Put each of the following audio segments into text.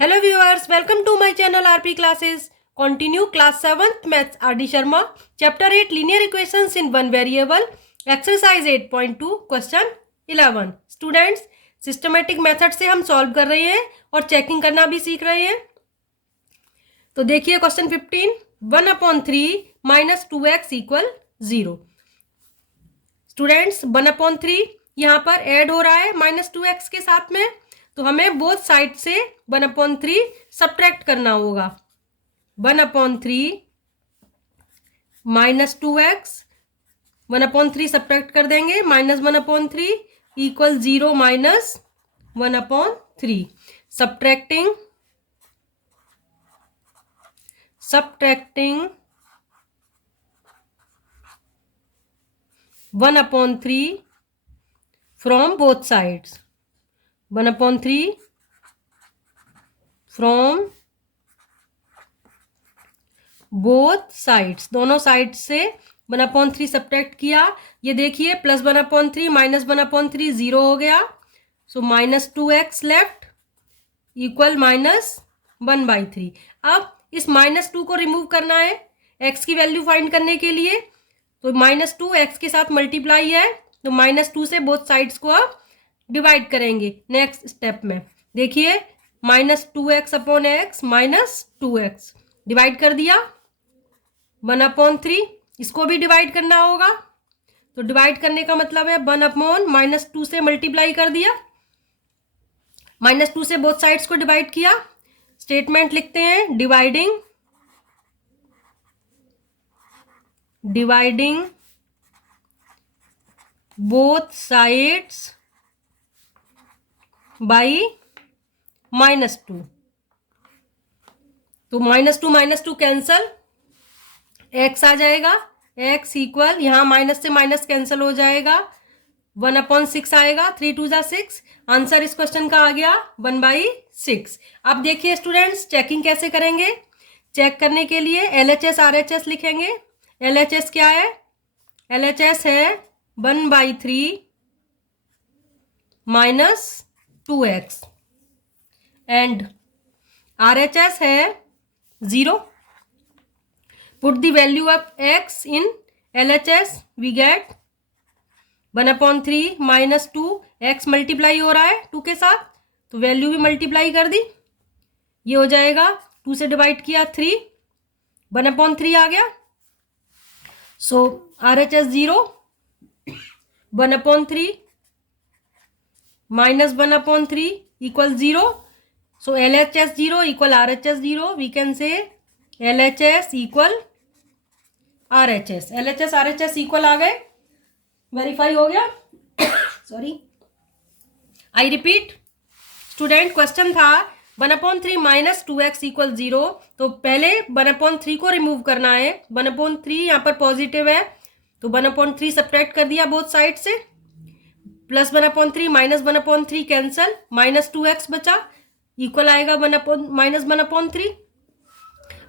Hello viewers, welcome to my channel RP Classes. Continue class 7th Maths RD Sharma, Chapter 8 Linear Equations in One Variable, Exercise 8.2, Question 11. Students, systematic method से हम solve कर रहे हैं और checking करना भी सीख रहे हैं. तो देखिए question 15, 1/3 minus 2x equal 0. Students 1/3 यहाँ पर ऐड हो रहा है माइनस 2x के साथ में, तो हमें बोथ साइड से 1/3 सब्ट्रैक्ट करना होगा. 1/3 माइनस 2x, 1/3 सब्ट्रैक्ट कर देंगे, minus 1/3 equal 0 minus 1/3. Subtracting 1/3 from both sides. 1/3 from both sides, दोनों साइड से 1/3 सब्ट्रैक्ट किया. ये देखिए प्लस 1/3 माइनस 1/3 0 हो गया. So minus 2x left equal minus 1/3. अब इस -2 को रिमूव करना है x की वैल्यू फाइंड करने के लिए. तो -2 x के साथ मल्टीप्लाई है, तो -2 से बोथ साइड्स को आप डिवाइड करेंगे. नेक्स्ट स्टेप में देखिए -2x upon x minus 2x divide कर दिया. 1/3 इसको भी डिवाइड करना होगा, तो डिवाइड करने का मतलब है 1/-2 से मल्टीप्लाई कर दिया. -2 से बोथ साइड्स को डिवाइड किया. स्टेटमेंट लिखते हैं डिवाइडिंग बोथ साइड्स बाई -2. तो -2 कैंसल, x आ जाएगा. x इक्वल यहाँ माइनस से माइनस कैंसल हो जाएगा, 1/6 आएगा. 3 2 जा 6. आंसर इस क्वेश्चन का आ गया 1/6. अब देखिए स्टूडेंट्स चेकिंग कैसे करेंगे. चेक करने के लिए LHS RHS लिखेंगे. LHS क्या है? LHS है 1/3 माइनस 2x एंड RHS है 0. Put the value of x in LHS, we get 1/3 minus 2. x multiply हो रहा है 2 के साथ, तो वैल्यू भी मल्टीप्लाई कर दी. ये हो जाएगा 2 से डिवाइड किया 3, 1/3 आ गया. सो RHS 0, 1/3 minus 1/3 equal 0. So LHS 0 equal RHS 0. We can say LHS equal RHS. LHS RHS equal आ गए, वेरीफाई हो गया. Sorry, I repeat. Student question था 1/3 माइनस 2x इक्वल 0. तो पहले 1/3 को रिमूव करना है. 1/3 यहाँ पर पॉजिटिव है, तो 1/3 सब्ट्रैक्ट कर दिया बोथ साइड से. Plus 1/3 minus 1/3 cancel, minus 2x बचा इक्वल आएगा माइनस 1/3.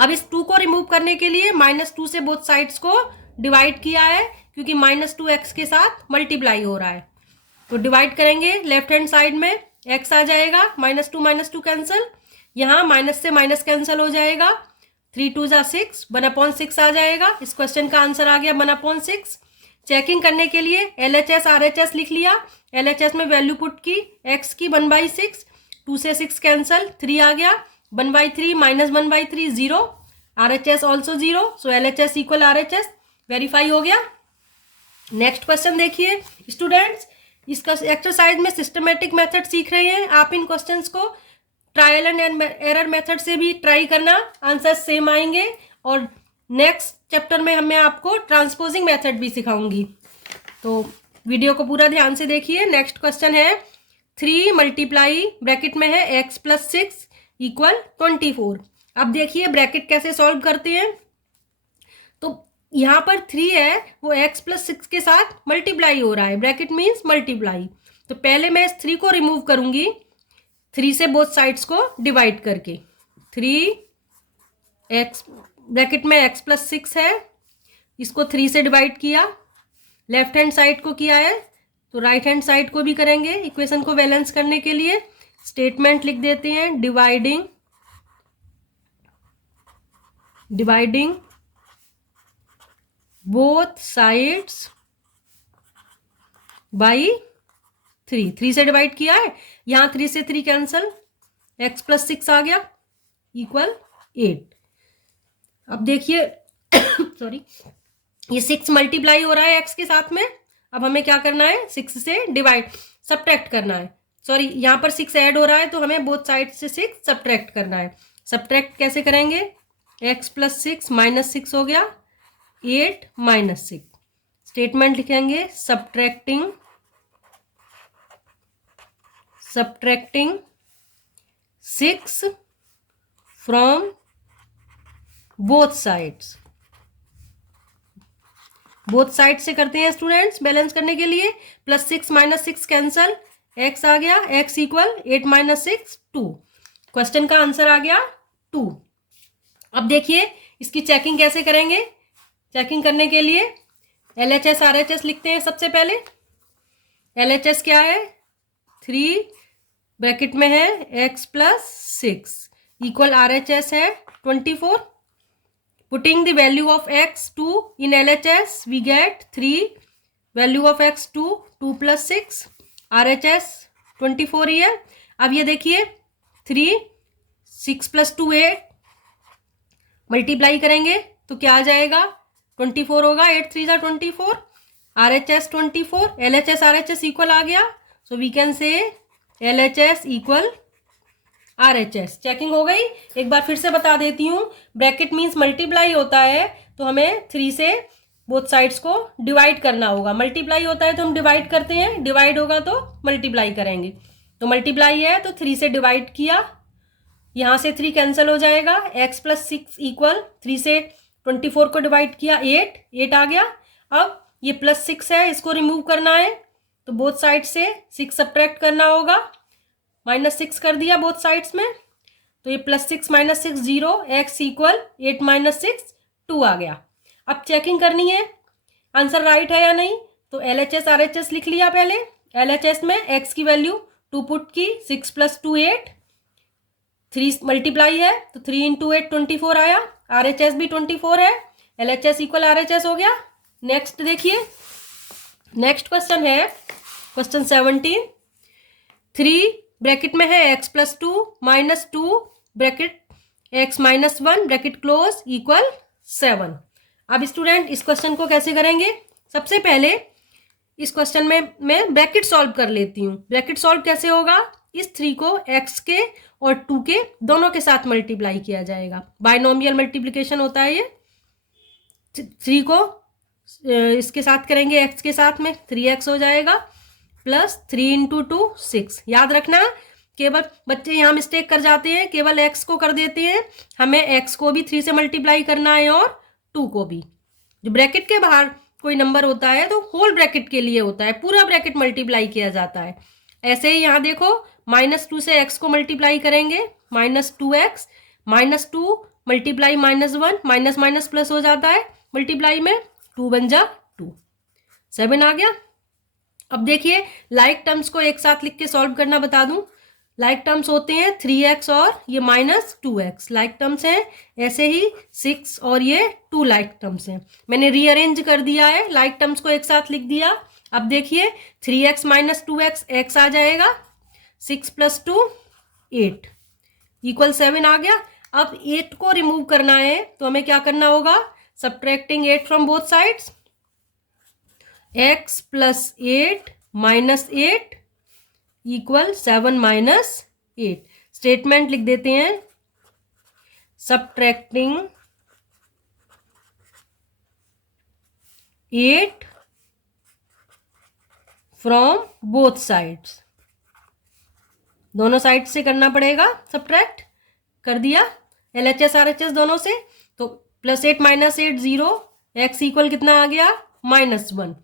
अब इस 2 को रिमूव करने के लिए -2 से बोथ साइड्स को डिवाइड किया है, क्योंकि -2x के साथ मल्टीप्लाई हो रहा है. तो डिवाइड करेंगे लेफ्ट हैंड साइड में, x आ जाएगा, -2 कैंसल, यहाँ माइनस से माइनस कैंसल हो जाएगा. 3 2 जा 6, 1/6 आ जाएगा. इस क्वेश्चन का आंसर आ गया 1/6. चेकिंग करने के लिए LHS RHS लिख लिया. LHS में वैल्यू पुट की x की 1/6, 2 से 6 कैंसल, 3 आ गया. 1/3 माइनस 1/3 0. RHS also 0. सो LHS इक्वल RHS, वेरीफाई हो गया. नेक्स्ट क्वेश्चन देखिए स्टूडेंट्स. इसका एक्सरसाइज में सिस्टमेटिक मेथड सीख रहे हैं. आप इन क्वेश्चंस को ट्रायल एंड एरर मेथड से भी ट्राई करना, आंसर सेम आएंगे. और नेक्स्ट चैप्टर में मैं आपको ट्रांसपोजिंग मेथड भी सिखाऊंगी, तो वीडियो को पूरा ध्यान से देखिए. नेक्स्ट क्वेश्चन है 3 मल्टीप्लाई ब्रैकेट में है x + 6 इक्वल 24. अब देखिए ब्रैकेट कैसे सॉल्व करते हैं. तो यहाँ पर 3 है, वो x + 6 के साथ मल्टीप्लाई हो रहा है. Bracket means multiply. तो पहले मैं इस 3 को रिमूव करूंगी 3 से बोथ साइड्स को डिवाइड करके. 3x ब्रैकेट में x + 6 है, इसको 3 से डिवाइड किया. लेफ्ट हैंड साइड को किया है, तो राइट हैंड साइड को भी करेंगे इक्वेशन को बैलेंस करने के लिए. स्टेटमेंट लिख देते हैं dividing dividing both sides by 3, 3 से डिवाइड किया है, यहां 3 से 3 कैंसल, x प्लस 6 आ गया इक्वल 8। अब देखिए सॉरी, ये 6 मल्टीप्लाई हो रहा है x के साथ में। अब हमें क्या करना है, 6 से डिवाइड सब्ट्रैक्ट करना है, सॉरी यहाँ पर 6 ऐड हो रहा है तो हमें बोथ साइड से 6 सब्ट्रैक्ट करना है। सब्ट्रैक्ट कैसे करेंगे, x प्लस 6 माइनस 6 हो गया, 8 माइनस 6। स्टेटमेंट लिखेंगे subtracting 6 from both sides. Both side से करते हैं स्टूडेंट्स बैलेंस करने के लिए, प्लस 6 माइनस 6 कैंसल, x आ गया, x इक्वल 8 माइनस 6 2। क्वेश्चन का आंसर आ गया 2। अब देखिए इसकी चेकिंग कैसे करेंगे। चेकिंग करने के लिए LHS RHS लिखते हैं सबसे पहले। LHS क्या है, 3 ब्रैकेट में है x प्लस 6 इक्वल RHS है 24। Putting the value of x2 in LHS, we get 3, value of x2 2 plus 6, RHS 24 ही है। अब ये देखिए 3 6 प्लस 2 8, मल्टीप्लाई करेंगे तो क्या आ जाएगा, 24 होगा, 8 3 जा 24, RHS 24, LHS RHS इक्वल आ गया, so we can say LHS equal RHS। Checking हो गई। एक बार फिर से बता देती हूँ, ब्रैकेट मीन्स मल्टीप्लाई होता है तो हमें 3 से बोथ साइड्स को डिवाइड करना होगा। मल्टीप्लाई होता है तो हम डिवाइड करते हैं, डिवाइड होगा तो मल्टीप्लाई करेंगे। तो मल्टीप्लाई है तो 3 से डिवाइड किया, यहाँ से 3 कैंसिल हो जाएगा, x प्लस 6 इक्वल 3 से 24 को डिवाइड किया 8 आ गया। अब ये प्लस 6 है, इसको रिमूव करना है तो बोथ साइड से 6 सब्ट्रैक्ट करना होगा, -6 कर दिया बोथ साइड्स में, तो ये plus 6 minus 6 0, x equal 8 minus 6 2 आ गया। अब चेकिंग करनी है आंसर राइट है या नहीं, तो LHS RHS लिख लिया पहले। LHS में x की वैल्यू 2 पुट की, 6 प्लस 2 8, 3 मल्टीप्लाई है तो 3 इंटू 8 24 आया, RHS भी 24 है, LHS इक्वल RHS हो गया। नेक्स्ट देखिए, नेक्स्ट क्वेश्चन है क्वेश्चन 17। 3 ब्रैकेट में है x plus 2 minus 2 bracket x minus 1 bracket close equal 7। अब स्टूडेंट इस क्वेश्चन को कैसे करेंगे, सबसे पहले इस क्वेश्चन में मैं ब्रैकेट सॉल्व कर लेती हूँ। ब्रैकेट सॉल्व कैसे होगा, इस 3 को x के और 2 के दोनों के साथ मल्टीप्लाई किया जाएगा, बाइनोमियल मल्टीप्लिकेशन होता है ये। 3 को इसके साथ करेंगे x के साथ में, 3x हो जाएगा, प्लस 3 इंटू 2 6। याद रखना, केवल बच्चे यहाँ मिस्टेक कर जाते हैं, केवल x को कर देते हैं, हमें x को भी 3 से मल्टीप्लाई करना है और 2 को भी। जो ब्रैकेट के बाहर कोई नंबर होता है तो होल ब्रैकेट के लिए होता है, पूरा ब्रैकेट मल्टीप्लाई किया जाता है। ऐसे ही यहाँ देखो, -2 से x को मल्टीप्लाई करेंगे, -2x, -2 multiply -1, minus minus plus हो जाता है, मल्टीप्लाई में 2 बन जा 2, 7 आ गया। अब देखिए लाइक टर्म्स को एक साथ लिख के सॉल्व करना बता दूं। लाइक टर्म्स होते हैं 3x और ये -2x लाइक टर्म्स हैं, ऐसे ही 6 और ये 2 लाइक टर्म्स हैं। मैंने रीअरेंज कर दिया है, लाइक टर्म्स को एक साथ लिख दिया। अब देखिए 3x माइनस 2x x आ जाएगा, 6 प्लस 2 8 इक्वल 7 आ गया। अब 8 को रिमूव करना है तो हमें क्या करना होगा, subtracting 8 from both sides, x plus 8 minus 8 equal 7 minus 8। Statement लिख देते हैं, सब्ट्रैक्टिंग 8 फ्रॉम बोथ साइड्स, दोनों साइड से करना पड़ेगा, सब्ट्रैक्ट कर दिया LHS RHS दोनों से, तो प्लस 8 माइनस 8 0, x इक्वल कितना आ गया -1,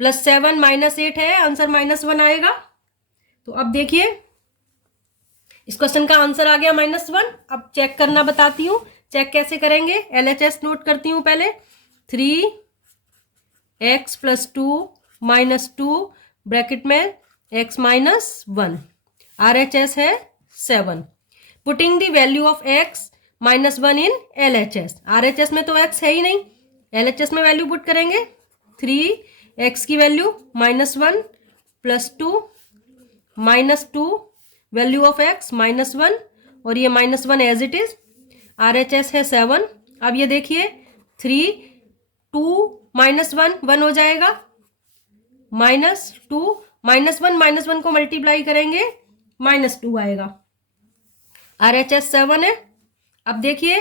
प्लस 7 माइनस 8 है, आंसर -1 आएगा। तो अब देखिए इस क्वेश्चन का आंसर आ गया -1। अब चेक करना बताती हूँ, चेक कैसे करेंगे, LHS नोट करती हूँ पहले, 3x प्लस 2 माइनस 2 ब्रैकेट में x माइनस 1, RHS है 7। Putting the value of x -1 in LHS। RHS में तो x है ही नहीं, LHS में वैल्यू पुट करेंगे। 3x की वैल्यू -1 +2 -2 वैल्यू ऑफ x -1 और ये -1 एज इट इज। RHS है 7। अब ये देखिए 3 2 -1 1 हो जाएगा, -2 -1 को मल्टीप्लाई करेंगे -2 आएगा। RHS 7 है। अब देखिए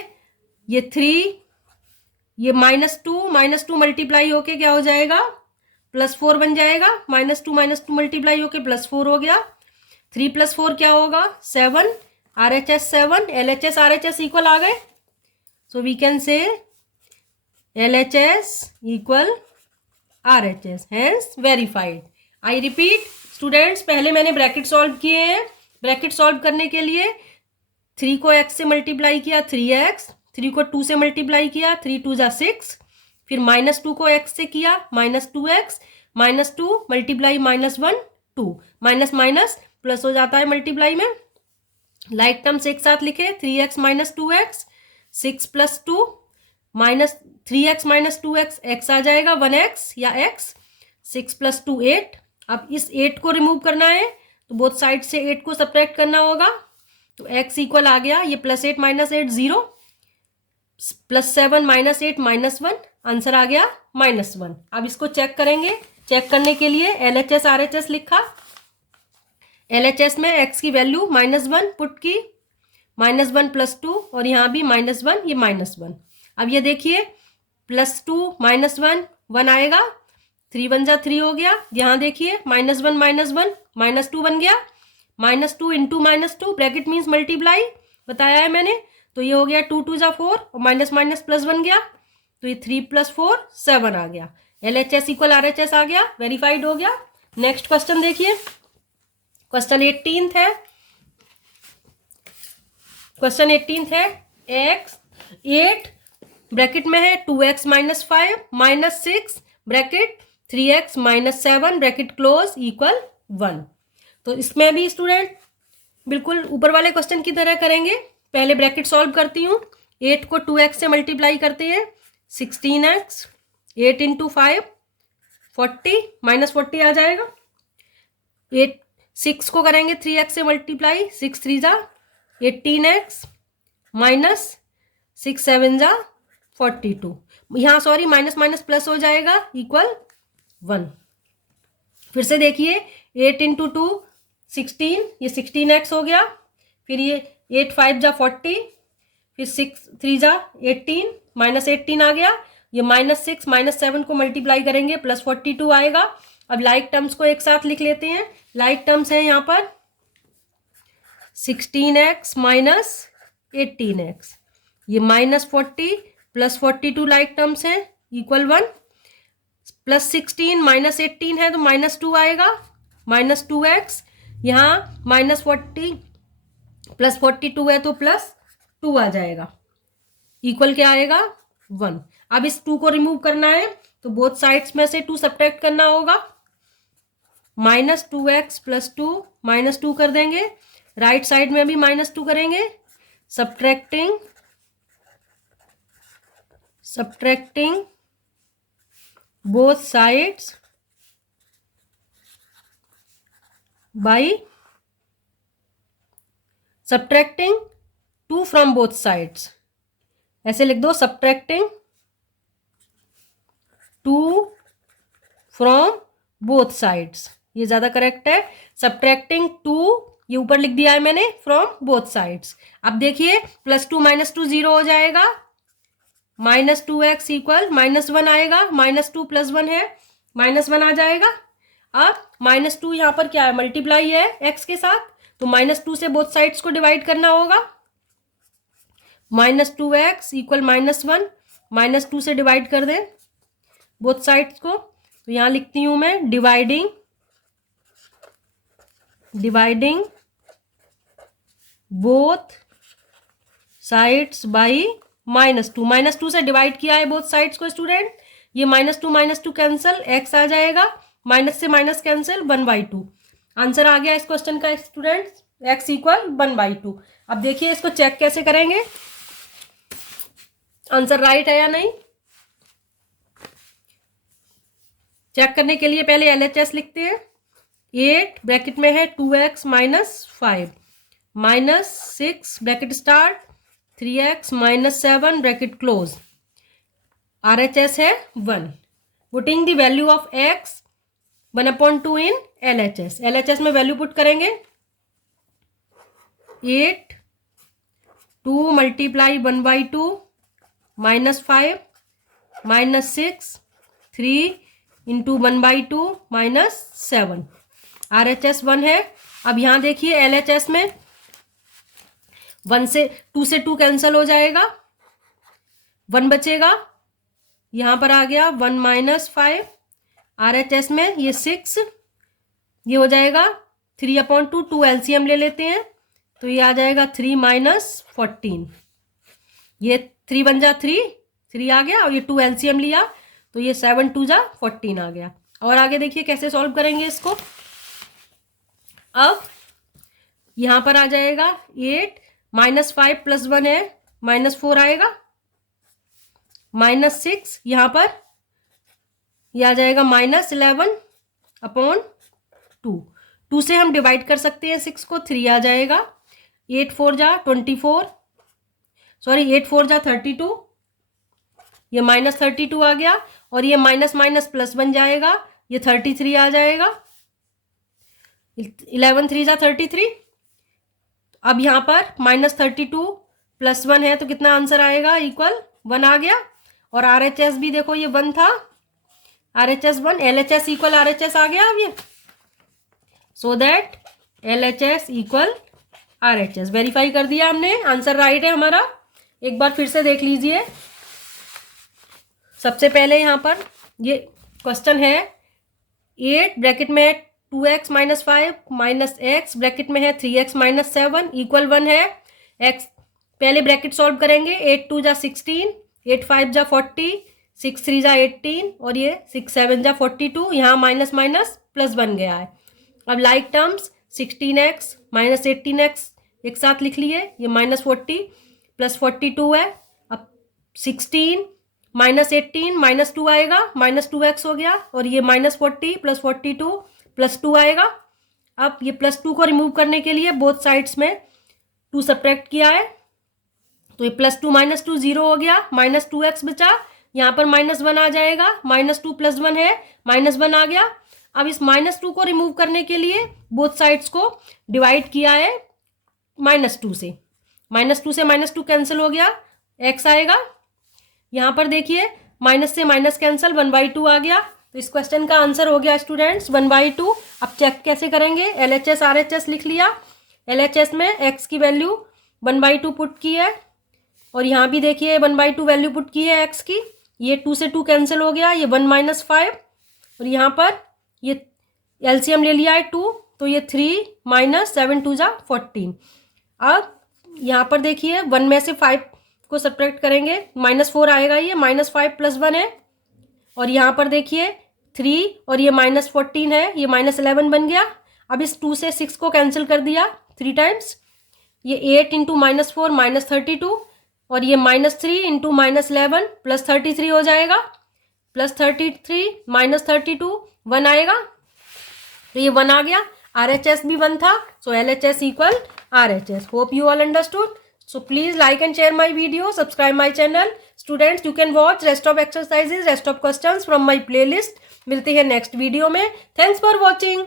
ये 3 ये -2 मल्टीप्लाई होके क्या हो जाएगा, +4 बन जाएगा। -2 मल्टीप्लाई होके +4 हो गया। 3 + 4 क्या होगा 7। RHS 7, LHS RHS इक्वल आ गए। So we can say LHS equal RHS, hence verified. I repeat students, पहले मैंने ब्रैकेट सॉल्व किए हैं। ब्रैकेट सॉल्व करने के लिए 3 को x से मल्टीप्लाई किया 3x, 3 को 2 से मल्टीप्लाई किया 3 2 = 6, फिर -2 को x से किया -2x, -2 multiply -1 2, minus minus plus हो जाता है मल्टीप्लाई में। लाइक टर्म्स एक साथ लिखे 3x - 2x, 6 + 2 -3x - 2x, x आ जाएगा 1x या x, 6 + 2 8। अब इस 8 को रिमूव करना है तो बोथ साइड से 8 को सब्ट्रैक्ट करना होगा, तो x इक्वल आ गया ये +8 - 8 0, +7 - 8 -1, आंसर आ गया -1। अब इसको चेक करेंगे। चेक करने के लिए LHS RHS लिखा। LHS में x की वैल्यू -1 पुट की, -1 + 2 और यहाँ भी -1 ये -1। अब ये देखिए +2 -1 1 आएगा, 3 1 = 3 हो गया। यहाँ देखिए -1 -1 -2 बन गया, -2 × -2 ब्रैकेट मीन्स मल्टीप्लाई बताया है मैंने, तो ये हो गया 2 2 = 4 और माइनस प्लस बन गया, तो ये 3 + 4 7 आ गया। LHS इक्वल RHS आ गया, वेरीफाइड हो गया। नेक्स्ट क्वेश्चन देखिए, क्वेश्चन 18 है। क्वेश्चन 18 है x 8 ब्रैकेट में है 2x - 5 - 6 bracket 3x - 7 bracket close equal 1। तो इसमें भी स्टूडेंट बिल्कुल ऊपर वाले क्वेश्चन की तरह करेंगे। पहले ब्रैकेट सॉल्व करती हूँ। 8 को 2x से मल्टीप्लाई करते हैं 16x, 8 × 5 40 -40 आ जाएगा। 6 को करेंगे 3x से मल्टीप्लाई, 6 3 = 18x -6 7 = 42। यहाँ सॉरी माइनस माइनस प्लस हो जाएगा इक्वल 1। फिर से देखिए 8 × 2 16, ये 16x हो गया। फिर ये 8 5 = 40, फिर 6 3 = 18 -18 आ गया। ये -6 -7 को मल्टीप्लाई करेंगे +42 आएगा। अब लाइक टर्म्स को एक साथ लिख लेते हैं। लाइक टर्म्स है यहाँ पर 16x - 18x, ये -40 +42 लाइक टर्म्स हैं इक्वल 1, +16 -18 है तो -2 आएगा, -2x, यहाँ -40 +42 है तो +2 आ जाएगा, इक्वल क्या आएगा 1। अब इस 2 को रिमूव करना है तो बोथ साइड्स में से 2 सब्ट्रैक्ट करना होगा। -2x + 2 -2 कर देंगे, राइट साइड में भी -2 करेंगे। Subtracting both sides by subtracting 2 from both sides, ऐसे लिख दो सब्ट्रैक्टिंग 2 फ्रॉम बोथ साइड्स, ये ज्यादा करेक्ट है। सब्ट्रैक्टिंग 2 ये ऊपर लिख दिया है मैंने फ्रॉम बोथ साइड्स। अब देखिए +2 - 2 0 हो जाएगा, -2x इक्वल -1 आएगा, -2 + 1 है -1 आ जाएगा। अब -2 यहाँ पर क्या है मल्टीप्लाई है x के साथ, तो -2 से बोथ साइड्स को डिवाइड करना होगा। -2x इक्वल -1, -2 से डिवाइड कर दें बोथ साइड्स को, तो यहाँ लिखती हूं मैं डिवाइडिंग बोथ साइड्स बाई -2। -2 से डिवाइड किया है बोथ साइड्स को स्टूडेंट, ये -2 कैंसिल, x आ जाएगा, माइनस से माइनस कैंसिल 1/2। आंसर आ गया इस क्वेश्चन का स्टूडेंट्स, x इक्वल 1/2। अब देखिए इसको चेक कैसे करेंगे। आंसर राइट है या नहीं? चेक करने के लिए पहले LHS लिखते हैं। 8 ब्रैकेट में है 2x minus 5 minus 6 bracket start 3x minus 7 bracket close. RHS है 1। Putting the value of x 1/2 in LHS। LHS में वैल्यू पुट करेंगे 8 2 multiply 1/2 minus 5 minus 6 3 into 1/2 minus 7। RHS 1 है। अब यहाँ देखिए LHS में 2 से 2 कैंसिल हो जाएगा, 1 बचेगा, यहाँ पर आ गया 1 माइनस 5। RHS में ये 6, ये हो जाएगा 3/2। 2 LCM ले लेते हैं तो ये आ जाएगा 3 माइनस 14। ये 3 बन जा 3 आ गया, और ये 2 LCM लिया तो ये 7 2 जा 14 आ गया। और आगे देखिए कैसे सॉल्व करेंगे इसको। अब यहाँ पर आ जाएगा 8 माइनस 5 प्लस 1 है माइनस 4 आएगा, माइनस 6 यहाँ पर यह आ जाएगा माइनस 11/2। 2 से हम डिवाइड कर सकते हैं 6 को, 3 आ जाएगा। 8 4 जा 24, सॉरी 8 4 जा 32, ये माइनस 32 आ गया, और ये माइनस माइनस प्लस बन जाएगा, ये 33 आ जाएगा। 11 3 जा 33। अब यहाँ पर माइनस 32 प्लस 1 है तो कितना आंसर आएगा, इक्वल 1 आ गया। और RHS भी देखो ये 1 था, RHS 1, LHS इक्वल RHS आ गया अब ये। So that LHS equal RHS verify कर दिया हमने, आंसर राइट है हमारा। एक बार फिर से देख लीजिए। सबसे पहले यहाँ पर ये क्वेश्चन है 8 ब्रैकेट में 2x minus 5 minus x bracket में है 3x माइनस 7 इक्वल 1 है। x पहले ब्रैकेट सॉल्व करेंगे, 8 2 जा 16, 8 5 जा 40, 6 3 जा 18, और ये 6 7 जा 42। यहाँ माइनस माइनस प्लस बन गया है। अब like terms 16x minus 18x एक साथ लिख लिए, ये माइनस 40 प्लस 42 है। अब 16 माइनस 18 माइनस 2 आएगा, माइनस 2x हो गया, और ये माइनस 40 प्लस 42 प्लस 2 आएगा। अब ये प्लस 2 को रिमूव करने के लिए बोथ साइड्स में 2 सब्ट्रैक्ट किया है, तो ये प्लस 2 माइनस 2 0 हो गया, माइनस 2x बचा, यहाँ पर माइनस 1 आ जाएगा, माइनस 2 प्लस 1 है, माइनस 1 आ गया। अब इस माइनस 2 को रिमूव करने के लिए बोथ साइड्स को डिवाइड किया है माइनस 2 से, माइनस 2 से माइनस 2 कैंसिल हो गया, x आएगा। यहाँ पर देखिए माइनस से माइनस कैंसिल, 1/2 आ गया। तो इस क्वेश्चन का आंसर हो गया स्टूडेंट्स 1/2। अब चेक कैसे करेंगे, LHS RHS लिख लिया। LHS में x की वैल्यू 1/2 पुट की है, और यहाँ भी देखिए 1/2 वैल्यू पुट की है x की। ये 2 से 2 कैंसिल हो गया, ये 1 माइनस 5, और यहाँ पर ये LCM ले लिया है 2, तो ये 3 माइनस 7 2 जा 14। अब यहाँ पर देखिए 1 में से 5 को सब्ट्रैक्ट करेंगे, माइनस 4 आएगा, ये माइनस 5 प्लस 1 है, और यहाँ पर देखिए 3 और ये माइनस 14 है, ये माइनस 11 बन गया। अब इस 2 से 6 को कैंसिल कर दिया 3 टाइम्स, ये 8 इंटू माइनस 4 माइनस 32, और ये माइनस 3 इंटू माइनस 11 प्लस 33 हो जाएगा, प्लस 33 माइनस 32 1 आएगा, तो ये 1 आ गया। RHS भी 1 था, सो LHS equal RHS। Hope you all understood. So please like and share my video, subscribe my channel. Students, you can watch rest of exercises, rest of questions from my playlist. मिलते हैं next video में. Thanks for watching.